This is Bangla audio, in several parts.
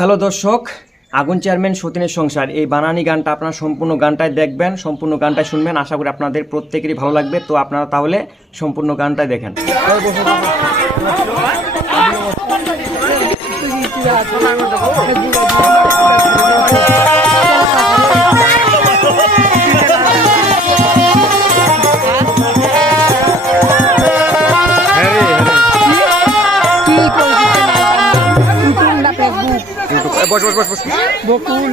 হ্যালো দর্শক, আগুন চেয়ারম্যান সতীনের সংসার এই বানানি গানটা আপনারা সম্পূর্ণ গানটাই দেখবেন, সম্পূর্ণ গানটাই শুনবেন। আশা করি আপনাদের প্রত্যেকেরই ভালো লাগবে। তো আপনারা তাহলে সম্পূর্ণ গানটাই দেখেন। বস বস বস বস বকুল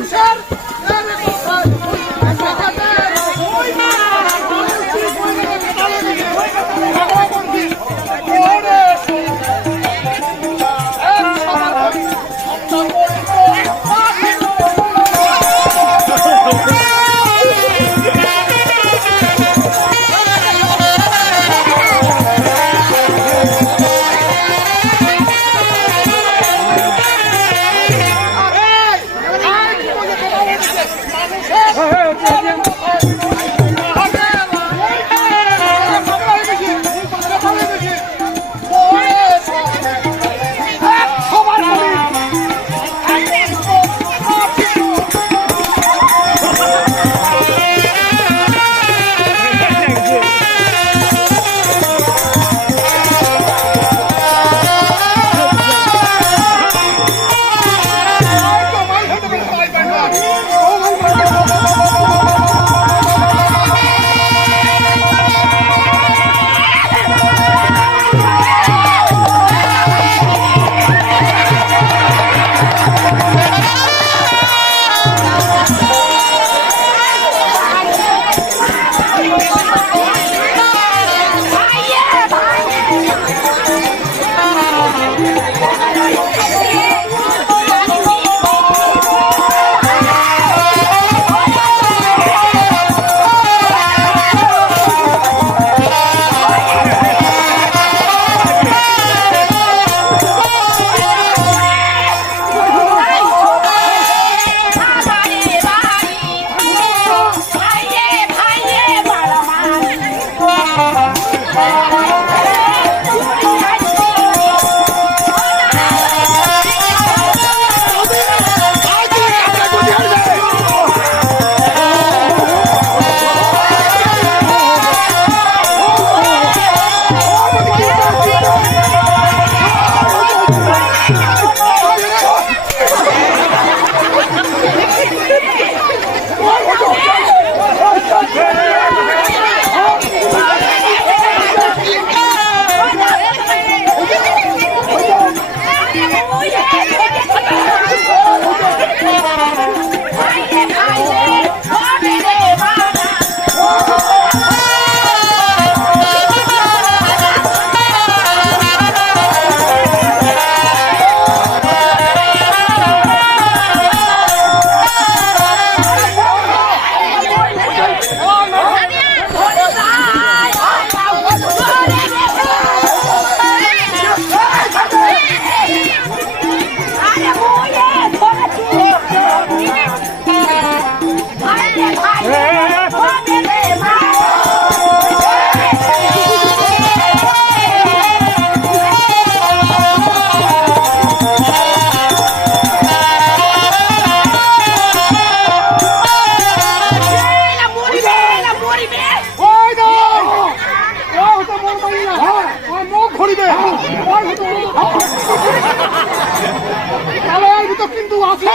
কিন্তু আছে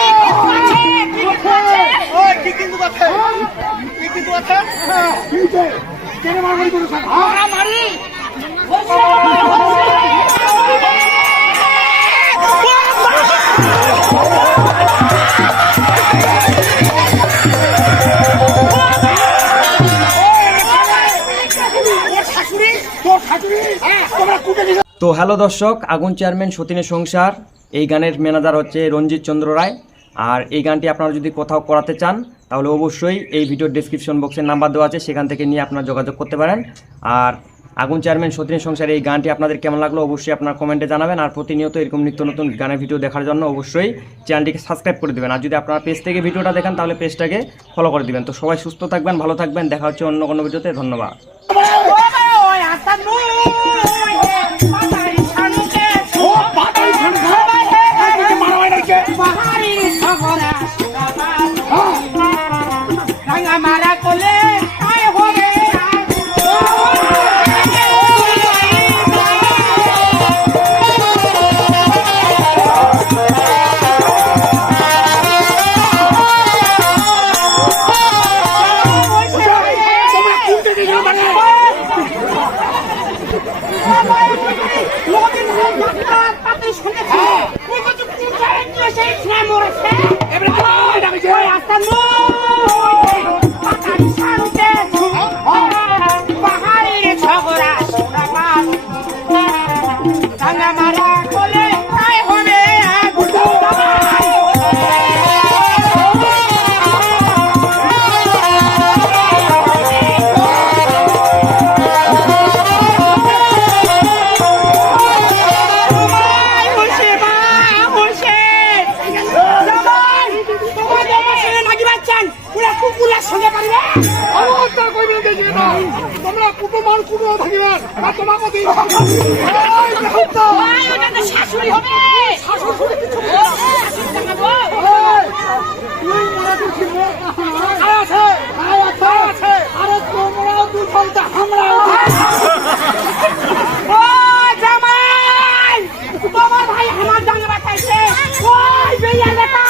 কিন্তু আছে কিন্তু আছে কেন মারামারি করেছেন? মারামারি তো হ্যালো দর্শক, আগুন চেয়ারম্যান সতীনের সংসার এই গানের ম্যানেজার হচ্ছে রঞ্জিত চন্দ্র রায়। আর এই গানটি আপনারা যদি কোথাও করাতে চান তাহলে অবশ্যই এই ভিডিওর ডেসক্রিপশন বক্সের নাম্বার দেওয়া আছে, সেখান থেকে নিয়ে আপনারা যোগাযোগ করতে পারেন। আর আগুন চেয়ারম্যান সতীনের সংসার এই গানটি আপনাদের কেমন লাগলো অবশ্যই আপনারা কমেন্টে জানাবেন। আর প্রতিনিয়ত এরকম নিত্য নতুন গানের ভিডিও দেখার জন্য অবশ্যই চ্যানেলটিকে সাবস্ক্রাইব করে দেবেন। আর যদি আপনারা পেজ থেকে ভিডিওটা দেখেন তাহলে পেজটাকে ফলো করে দেবেন। তো সবাই সুস্থ থাকবেন, ভালো থাকবেন, দেখা হচ্ছে অন্য কোনো ভিডিওতে। ধন্যবাদ। তুই শুনেছি ওই কত কুটারে নিয়ে সেই ছেলে মরেছে এবারে তুই ডাকছে ওই আস্তান পাতারি শান্তে পাহাড়ি ঝগড়া শোনা পাস দাঙ্গা মারা কোলে তাই হবে গুডু তোমরা কুটুমান কুটু থাকিবে না তোমাকে দিই শাশুড়ি হবে শাশুড়ি কিছু আরে তোমরাও দুই ঘন্টা আমরা ও জামাই তোমার ভাই আমার ডাঙ্গা বাঁচাইছে ওই বেয়ার বেটা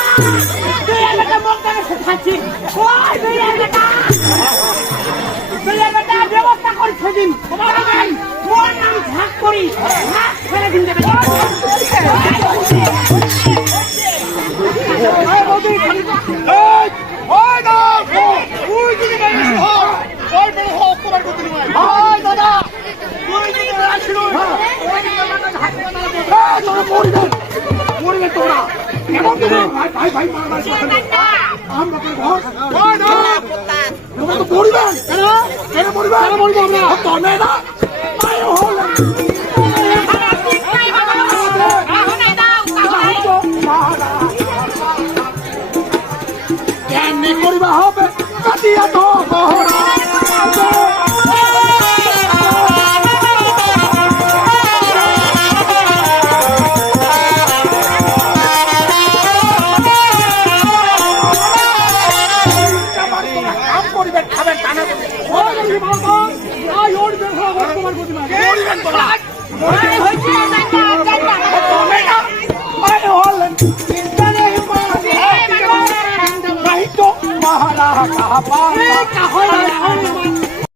মক্কানে খাচ্ছি ওই বেয়ার বেটা ব্যবস্থা করে সেদিন তোমার নাম ঝাঁক করি ঝাঁক ফেলে দিন দেবে তোমরা তো পড়বেন কেন পড়বে কেন পড়বো আমরা তবে না জ্ঞানী করিবা হবে কাটিয়া তো মহারা